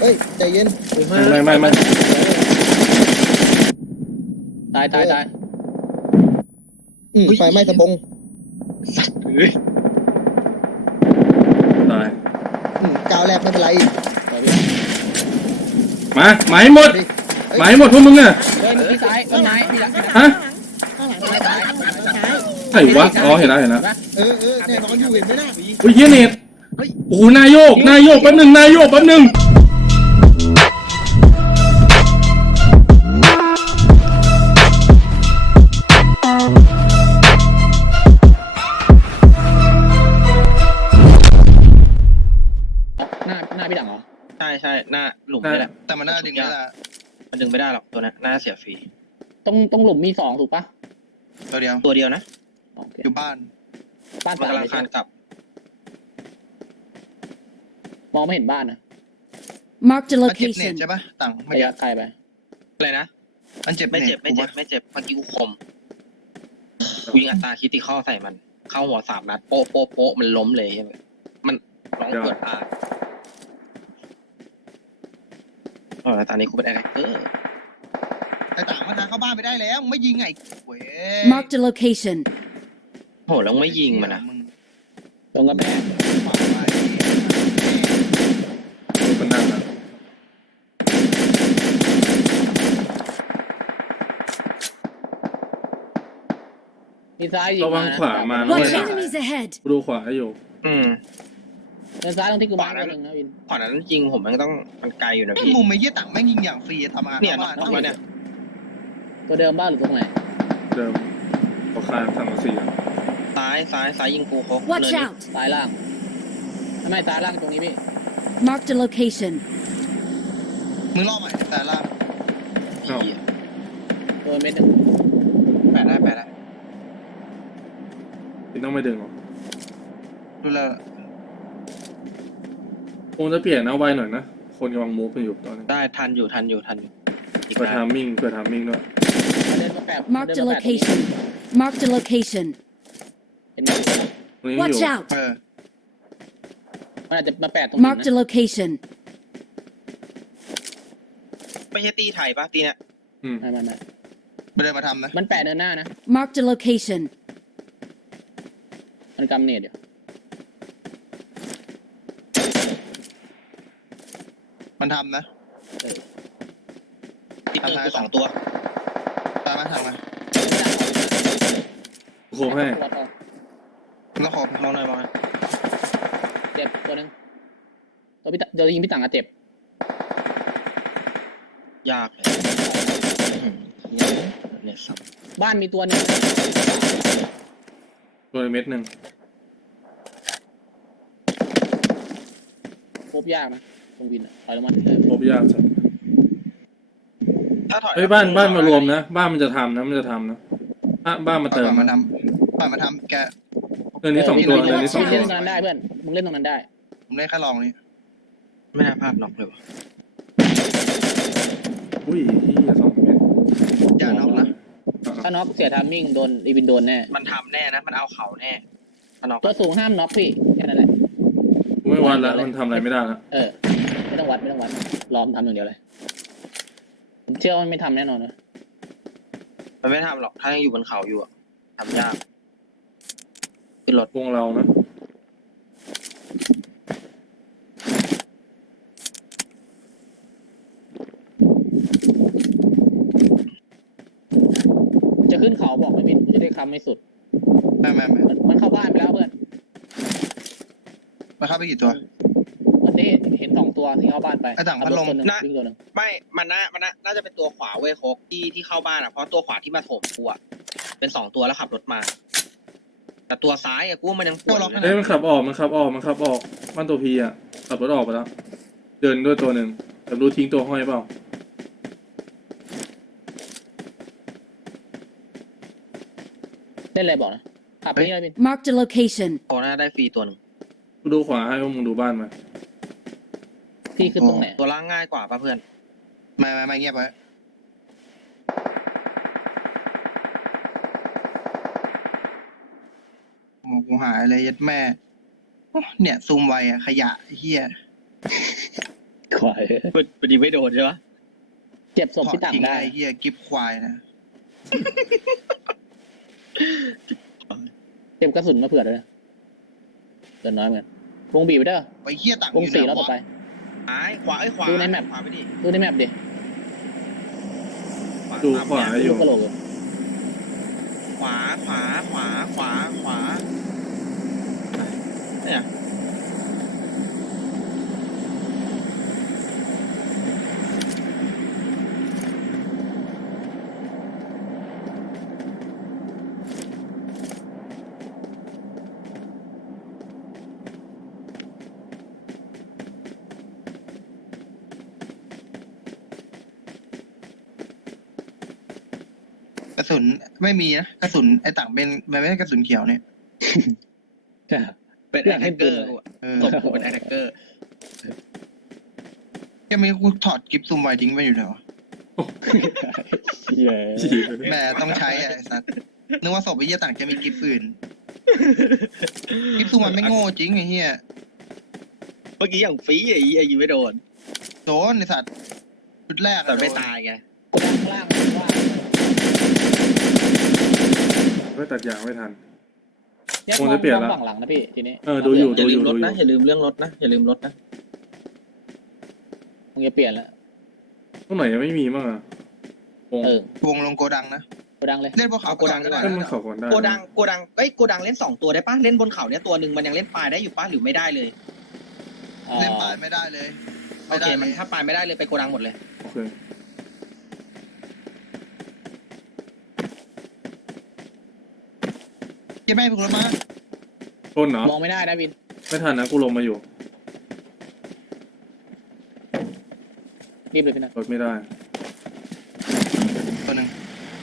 ฮ้ยใจเย็นไม่ตายไฟไหม้สะบงสัตว์เฮ้ยตายก้าวแรกไม่เป็นไรมาหมายหมดดิหมายหมดพวกมึงอ่ะเดินที่ซ้ายต้นไม้พี่ละฮะข้างหลังซ้ายข้างหลังซ้ายใช่วะอ๋อเห็นแล้วเนี่ยนอนอยู่เห็นไหมนะอุ้ยเฮียเน็ตโอ้โหนายโยกแป๊บหนึ่งนายโยกแป๊บหนึ่งหน้าพี่ดังเหรอใช่หน้าหลุมนี่แหละแต่มันน่าดึงได้ละมันดึงไม่ได้หรอกตัวนั้นน่าเสียฟรีต้องหลุมมี2ถูกปะตัวเดียวตัวเดียวนะโอเคอยู่บ้านบ้านมันสามกำลังเลยคานกลับมองไม่เห็นบ้านนะ Marked a มันเจ็บเน็ต location ใช่ปะต่างไม่ระเจ็ยะบไกลไปอะไรนะมันเจ็บไม่เน็เจ็ตบเมื่อกี้กูคมกูยิงอัตราคิดที่เข้าใส่มัน เข้าหัว3 นัดโป๊ะมันล้มเลยมันร้องปวดตาตอนนี้กูเป็นแอคเกอร์แต่ต่างมันทางเข้าบ้านไปได้แล้วไม่ยิงไงเว้ย Marked a location โหแล้วไม่ยิงมันนะตรงกำแพงคนนั่งนะมีซ้ายยิงระวังขวามา Watch enemies ahead ดูขวาให้อยู่เดินซ้ายตรงที่กูมาร์คตัวหนึ่งนะวินขวานั้นจริงผมมันไกลอยู่นะไอ้พี่มุมไอ้เหี้ยต่างแม่งยิงอย่างฟรีทำงานเนี่ยเข้าบ้านน้องมาเนี่ยตัวเดิมบ้านหรือตรงไหนเดิมเขาคานทางกระสีซ้ายยิงกูโคก Watch out ซ้ายล่างไม่ซ้ายล่างตรงนี้พี่ Marked a location มึงล่อใหม่แต่ล่างตัวเม็ดหนึงแปะได้พี่ต้องไม่ดึงหรอกดูแลคงจะเปลี่ยนเอาไว้หน่อยนะคนกำลังมูฟกันอยู่ตอนนี้ได้ทันอยู่อีกเพื่อได้ทามมิ่งด้วยเดินมาแปะ Marked a location Marked a location เห็นไหมตรงนี้ Watch อยู่ out มันอาจจะมาแปะตรงนี้ Marked a location ไม่ใช่ตีไทยปะตีเนี่ยไม่ไม่ได้มาทำนะมันแปะเดินหน้านะ Marked a location มันกำเนิดอยู่มันทำนะตีปืนกู2 ตัวตามมาทำมาโคให้แล้วขอมองหน่อยเจ็บตัวหนึงตัวพี่เดี๋ยวยิงพี่ต่างอะเจ็บยากเลยเนี่ยสับบ้านมีตัวหนึงตัวเม็ดหนึ่งพบยากนะตรงวินอะถอยลงมาเรื่อยลบยากสักถ้าถอยเฮ้ยบ้านมารวมนะบ้านมันจะทำนะบ้านมาเติมมาทำมาทำแกเรื่องนี้2 ตัวมึเรื่องนี้ง 2 เล่ตันวตรงนั้นได้เพื่อนมึงเล่นตรงนั้นได้ผมได้แค่ลองนี้ไม่น่าพลาดน็อกเลยวะอุ้ยที่2 เม็ดอย่าน็อกนะถ้าน็อกเสียทามมิ่งโดนอีวินโดนแน่มันทำแน่นะมันเอาเขาแน่ถ้าน็อกตัวสูงห้ามน็อกพี่แค่นั้นแหละกูไม่วัดแล้วมันทำอะไรไม่ได้แล้วไม่ต้องวัดล้อมทำอย่างเดียวเลยผมเชื่อว่ามันไม่ทำแน่นอนนะมันไม่ทำหรอกถ้ายังอยู่บนเขาอยู่อะทำยากขึ้นรถวงเรานะจะขึ้นเขาบอกไม่วินกูจะได้คำไม่สุดไม่มันเข้าบ้านไปแล้วเพื่อนมาเข้าไปกี่ตัวมันได้เห็น2 ตัวที่เข้าบ้านไปไอ้ต่างพัดลมตัวหนึ่งวิ่งตัวหนึ่งไม่มันน่าจะเป็นตัวขวาเว้ยโคกที่เข้าบ้านอะเพราะตัวขวาที่มาโถมกูอะเป็น2 ตัวแล้วขับรถมา แต่ตัวซ้ายอะกูว่ามันยังปวดอยู่นะเอ้ยมันขับออกบ้านตัวพีอ่ะขับรถออกไปแล้วเดินด้วยตัวหนึ่งแต่รู้ทิ้งตัวห้อยเปล่าเล่นอะไรบอกนะขับไปนี่เลยวิน Marked a location โอ้น่าได้ฟรีตัวหนึ่งกูดูขวาให้ว่ามึงดูบ้านมาพี่ขึ้นตรงไหนตัวล่างง่ายกว่าป่ะเพื่อนไม่เงียบไว้กูหายเลยยัดแม่เนี่ยซูมไวอะขยะเฮียควายพอดีไม่โดนใช่ปะเก็บศพถอดพี่ต่างทิ้งได้ไอ้เหี้ยกิฟควายนะเก็บกระสุนมาเผื่อด้วยนะเกินน้อยเหมือนกันวงบีบไปเด้อไอ้เหี้ยต่างวงอยู่สี่ไหนรอบต่อวะไปซ้ายขวาขวาดูในแมปขวาไปดิดูในแมปดิดูขวาอยู่ลูกกระโหลกอยู่ขวาขวาขวาขวาขวาเนี่ยกระสุนไม่มีนะกระสุนไอ้ต่างเป็นมันไม่ใช่กระสุนเขียวเนี่ยใช่เป็นอยาแอก คให้เกอร์ปืนเลยเออตบกูเป็นแอคเกอร์ยังมีกูถอดกิฟซูมไว้ทิ้งไปอยู่แล้วเย้แหม่ต้องใช้อะไอ้สัสนึกว่าศพไอ้เหี้ยต่างจะมีกิฟอื่นกิฟซูมมันไม่โง่จริงไอ้เหี้ยเมื่อกี้อย่างฟรีไอ้เหี้ยยิงไม่โดนโดนไอ้สัตว์ชุดแรกอะแต่ไม่โดนตายไงกดข้างล่างว่าไม่ตัดยางไม่ทันเนี่ยคงจะเปลี่ยนละมองฝั่งหลังนะพี่ทีนี้เออดูอยู่อย่าลืมรถดูอยู่นะอย่าลืมเรื่องรถนะอย่าลืมรถนะคงจะเปลี่ยนแล้วตรงไหนยังไม่มีมั้งอ่ะวงเออวงลงโกดังนะกดดังเลยเล่นพวกเขาเอาโกดังดีกว่าเอ้ยมันเขาก่อนได้โกดังโกดังเอ้ยโกดังเล่น2ตัวได้ปะเล่นบนเขาเนี่ยตัวหนึ่งมันยังเล่นปลายได้อยู่ปะหรือไม่ได้เลยเล่นปลายไม่ได้เลยโอเคมันถ้าปลายไม่ได้เลยไปโกดังหมดเลยโอเคยังไม่ให้พวกรถมาต้นเนาะมองไม่ได้นะวินไม่ทันนะกูลงมาอยู่รีบเลยพี่นะรถไม่ได้ตัวหนึ่ง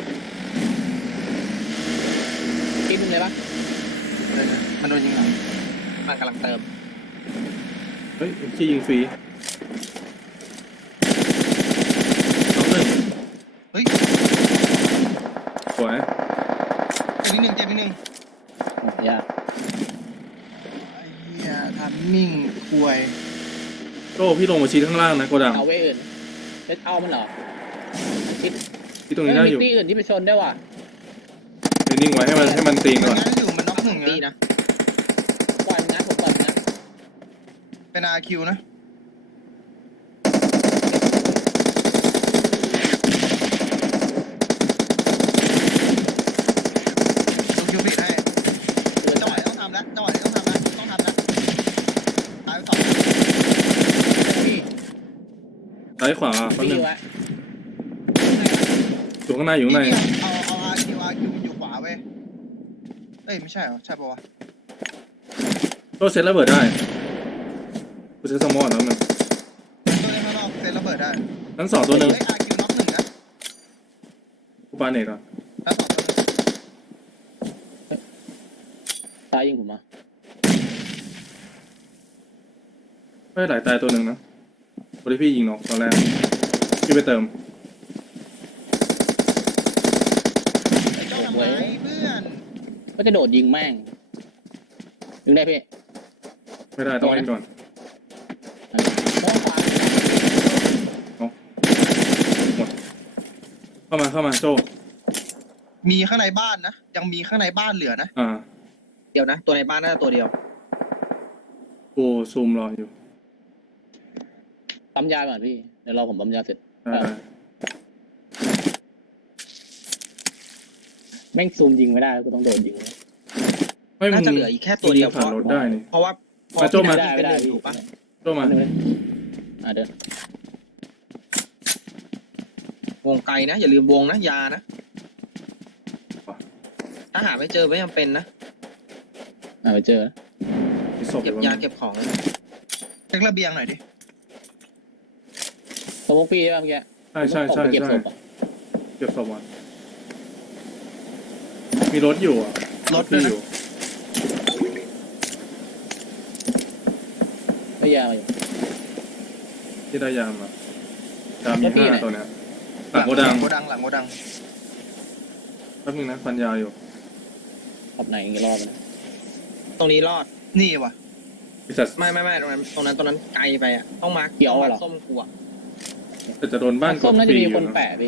รีบมึงเลยปะเลยนะมันโดนยิงหลังมันกำลังเติมเฮ้ยขี้ยิงฟรีน้องหนึ่งเฮ้ยสวยเจ็บนิดนึงเจ็บนิดนึงโอ้ยากไอ้เหี้ยทำมิ่งควยโจ้พี่ลงมาชี้ข้างล่างนะโกดังเอาไว้อื่นเล็ดเอามันเหรอคิดที่ตรงนี้ได้มีอยู่ที่อื่นที่ไปชนได้ว่ะนิ่งไว้ให้มันตีงมันก่อนงั้นอยู่มันน็อกหนึ่งตีนะนะปล่อยมันงั้นผมปล่อยมันงั้นเป็นอาคิวนะลูกคิวปิดให้เดินจังหไปวะนี้ต้องทำแล้วจังหวะนี้ต้องทำแล้วต้องทำแล้วตายไปสองพี่ซ้ายขวาแป๊บพี่นึงไว้อยู่ข้างในอยู่ข้างในเอาอาคิวมันอยู่ขวาเว้ยเอ้ยไม่ใช่เหรอใช่ปะวะโจ้เซ็ตระเบิดได้กูเซ็ตสมอลแล้วนึงตัวเล่นข้างนอกเซตระเบิดได้ชั้นสองตัวหนึ่งเฮ้ยอาคิวน็อกหนึ่งนะกูปาเนตก่อนแล้วสองตัวหนึ่งตายยิงผมมาไม่หลายตายตัวหนึ่งนะคนที่พี่ยิงนอกตอนแรกพี่ไปเติมไอ้เจ้าทำไมเพื่อนก็จะโดดยิงแม่งยิงได้พี่ไม่ได้ต้องเล่นก่อนมองขวาเข้ามาโจ้มีข้างในบ้านนะยังมีข้างในบ้านเหลือนะเดียวนะ ตัวในบ้านน่าจะตัวเดียวกูซูมรออยู่ปั๊มยาก่อนพี่เดี๋ยวรอผมปั๊มยาเสร็จได้แม่งซูมยิงไม่ได้กูต้องโดดยิงไม่น่ามึจะงเหลืออีกแค่ตัวเดียวผ่านรถได้นี่เพราะว่าพอมาโจ้มาที่เป็นหนึ่งถูกปะโจ้มาอันนึงเลยเดินวงไกลนะอย่าลืมวงนะยานะถ้าหาไม่เจอไม่จำเป็นนะไปเจอมีศพอเก็บยู่ยาบ้างเก็บของนะเช็คระเบียงหน่อยดิสมมติพี่ใช่ไหมเมื่อกี้ใช่ผมต้องตกไปเก็บศพอ่ะเก็บศพอ่ะมีรถอยู่อ่ะรถด้วยอนะยู่ได้ยามาอยู่ที่ได้ยามอ่ะยามมีแล้วพี่ห้าไหนตัวเนี้ยหลังโกดังโกดังหลังโกดังแป๊บนึงนะฟันยาวอยู่ขับไหนอีกรอบนะตรงนี้รอดนี่ว่ะไอ้สัตว์ไม่ตรงนั้นไกลไปอ่ะต้องมาส้มกูอ่ะแต่จะโดนบ้านส้มน่าจะมีอยู่คนแปะพี่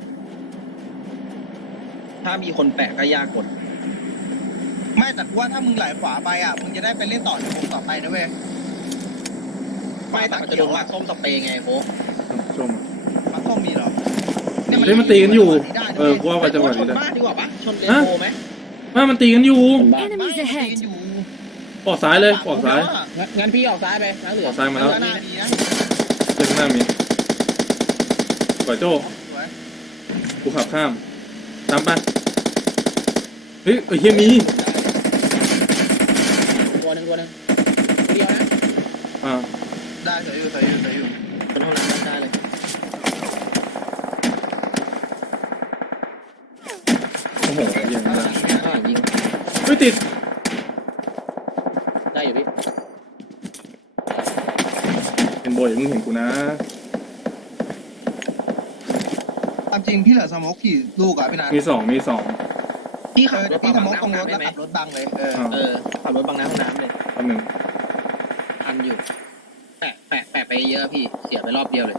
ถ้ามีคนแปะก็ยากกดไม่แต่ว่าถ้ามึงไหลขวาไปอ่ะมึงจะได้ไปเล่นต่อในวงต่อไปนะเว้ยไม่แต่มันจะโดนมาส้มสเปรย์ไงโค้กชมมาส้มมีเหรอเฮ้ยมันตีกันอยู่กูว่าไปจังหวะชนี้นได้บ้านดีกว่าปะชนเรนโบว์ไหมไม่มันตีกันอยู่คนบ้าไม่ Enemies ตี ahead! กันอยู่ออกซ้ายเลยออกซ้ายงั้นพี่ออกซ้ายไปน้ำเหลือออกซ้ายมาแล้วหน้าดีนะเส้นข้างหน้ามีปล่อยโจ้สวยกูขับข้ามตามไปเฮ้ยไอ้เฮียมีตัวหนึ่งตัวเดียวนะอ่าได้สวยอยู่สวยอยู่สวยอยู่ชนห้องน้ำได้เลยโอ้โหเหี้ยข้างหลังนะข้างหลังยิงเฮ้ยติดได้อยู่พี่เห็นโบยมึงเห็นกูนะความจริงพี่เหลือสโมกกี่ลูกอ่ะพี่นัทมีสองพี่เอขับอรเดี๋ยถวมาพี่สบังโมกหน้าตรงห้องรถน้ำแล้วได้ไหมขับรถบังเลยอ่าเออขับรถบังหน้าห้องน้ำเลยแป๊บหนึ่งทันอยู่ แปะไปเยอะพี่เสียไปรอบเดียวเลย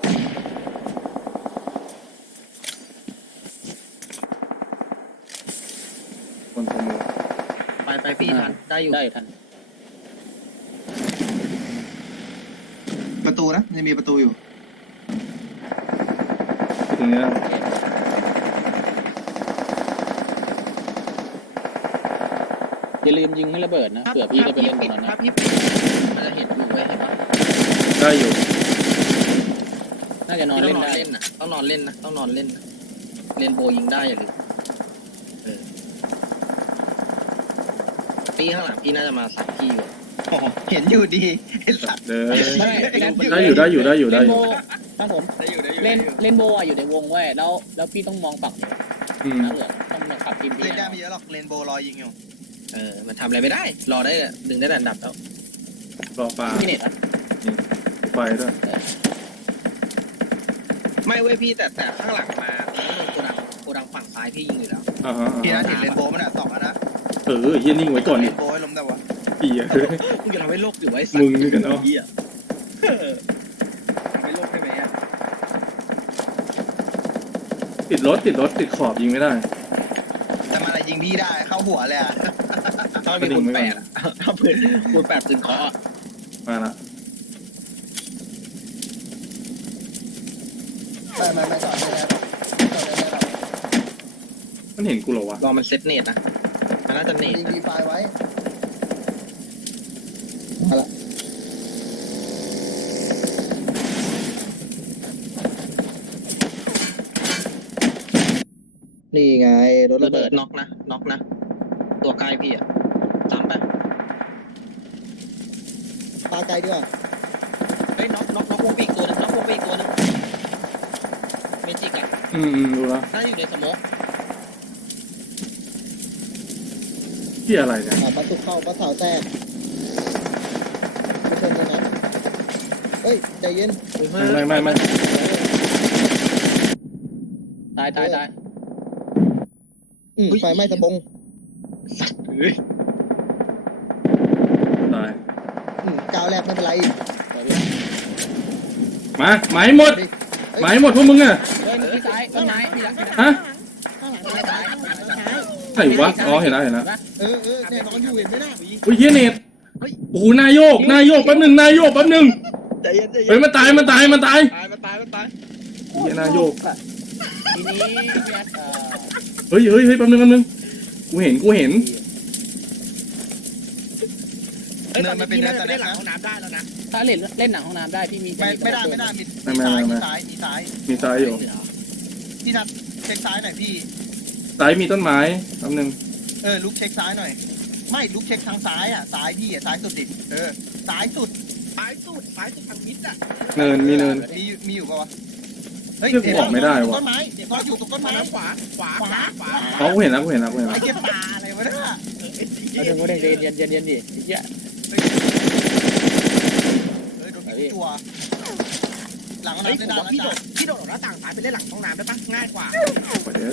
คนสมือไปพี่ทันได้อยู่ได้อยู่ทันประตูนะยังมีประตูอยู่ตรงเนี้ยอย่าลืมยิงให้ระเบิดนะเผื่อพี่ได้ไปเล่นตรงนั้นถ้านะพี่ปิดมันจะเห็นอยู่ไว้เห็นปะได้อยู่น่าจะนอนต้เล่องนนอนได้เล่นนะต้องนอนเล่นนะต้องนอนเล่นนะเรียนโบยิงได้อย่าลืมพี่ข้างหลังพี่น่าจะมาสักพี่อยู่โอ้โหเห็นอยู่ดีไอ้สัตว์เด้อไม่ได้อยู่ได้อยู่ได้อยู่ได้เล่นอโบยู่ฟังผมได้อยู่ได้อยู่เล่นโบอ่ะอยู่ในวงเว้ยแล้วพี่ต้องมองฝั่งนี้อืมน้ำเหลืองต้องมาขับทีมพี่เล่นได้ไม่เยอะหรอกเรนโบว์รอยิงอยู่มันทำอะไรไม่ได้ รอได้ดึงได้แต่อันดับแล้วรอปลาพี่เน็ตอ่ะไฟด้วยไม่เว้ยพี่แต่ข้างหลังมาต้องโดนโกดังฝั่งซ้ายพี่ยิงอยู่แล้วอ่าฮะพี่นัทเห็นเรนโบว์มันอ่ะสองแล้วนะเออเฮียนิ่งไว้ก่อนเรดินโบว์ให้ล้มได้วะพี่อะมึงจะทำให้โลกอยู่ไว้มึงนี่กันเนาะเหี้ยทำให้โลกได้ไหมอ่ะติดรถติดขอบยิงไม่ได้แต่มันอะไรยิงพี่ได้เข้าหัวเลยอ่ะถ้ามีคูณแปดอะถ้าเพื่อนคูณแปดปืนเคาะอะมาละไม่จอดไม่ได้มันเห็นกูเหรอวะรอมันเซตเนตนะมันน่าจะเนตยิงนะดีไฟไว้มาละนี่ไงรถระเบิดน็อกนะตัวใกล้พี่อ่ะซ้ำไปปาไกลดีกว่าเฮ้ยน็อกวงไปอีกตัวหนึงน็อกวงไปอีกตัวหนึงเมจิกอะดูแล้วน่าจะอยู่ในสโมกที่อะไรเนี่ยประตูเข้าประตูแตกไม่ชนเลยนะเฮ้ยใจเย็นไม่ตายไฟไหม้สะบงสัตว์เฮ้ยตายก้าวแรกไม่เป็นไรมาหมายหมดหมายหมดพวกมึงอะเล่นที่ซ้ายต้นไม้พี่รักฮะข้างหลังซ้ายไหนวะอ๋อเห็นแล้วเนี่ยนอนอยู่เห็นไหมน่ะอุ้ยเฮียเน็ตโอ้โหนายโยกแป๊บหนึ่งนายโยกแป๊บหนึ่งใจเย็นเฮ้ยมันตายตายเฮียนายโยกทีนี้พี่รักเฮ้ยแป๊บหนึ่งกูเห็นเฮ้ยตอนนี้พี่น่าจะได้หลังห้องน้ำได้แล้วนะถ้าเล่นหนังห้องน้ำได้พี่มีไม่ได้มีซ้ายมีซ้ายอยู่พี่นัดเช็คซ้ายหน่อยพี่ซ้ายมีต้นไม้แป๊บหนึ่งลุกเช็คซ้ายหน่อยไม่ลุกเช็คทางซ้ายอ่ะซ้ายพี่อ่ะซ้ายสุดดิซ้ายสุดซ้ายสุดทางมิดอ่ะเนินมีเนินมีอยู่ปะวะเฮ้ยผมบอกไม่ได้วะต้นไม้นอนอยู่ตรงต้นไม้ขวาอ๋อกูเห็นแล้วไอ้เหี้ยตาอะไรวะเนี่ยเอาเดี๋ยวกูเย็นดิเหี้ยโดนพี่จัวหลังเฮ้ยน้ำผได้มด้านว่าพี่โดดออกหน้าต่างซ้ายไปเล่นหลังห้องน้ำได้ปะง่ายกว่าไปเด้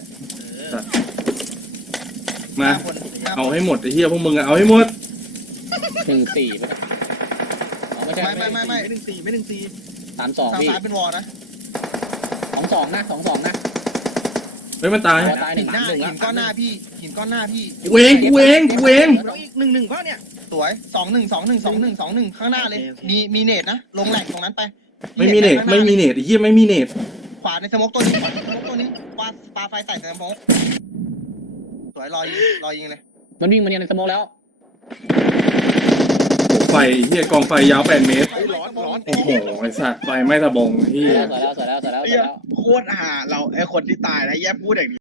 อมาเอาให้หมดไอ้เหี้ยพวกมึงอะเอาให้หมด 14ป่ะอ๋อไม่ใช่ไม่ไม่หนึ่งสี่ไม่หนึ่งสี่ 32 ทางพี่ซ้ายเป็นวอลนะ 22นะ22นะเฮ้ยมันตายตัวตายหหินึ่งนหน้าหนึ่งหินก้อนหน้าพี่หินก้อนหน้าพี่กูเองแล้วอีกหนึ่งเพราะเนี่ยสวย2-1 ข้างหน้าเลยโอเคมีเนตนะลงแหลกตรงนั้นไปไม่มีเน็ตไม่มีเน็ตไอ้เหี้ยไม่มีเน็ตขวาในสโมกตัวนี้สโมกตัวนี้ปาไฟใส่สโมกสวยรอยิงเลยมันวิ่งมาเนี่ยในสโมกแล้วไฟเหี้ยกองไฟยาว8 เมตรเฮ้ยร้อนโอ้โหไอ้สัตว์ไฟไหม้ตะบงเหี้ยสวยแล้วโคตรห่าเราไอคนที่ตายนะแย่พูดอย่างนี้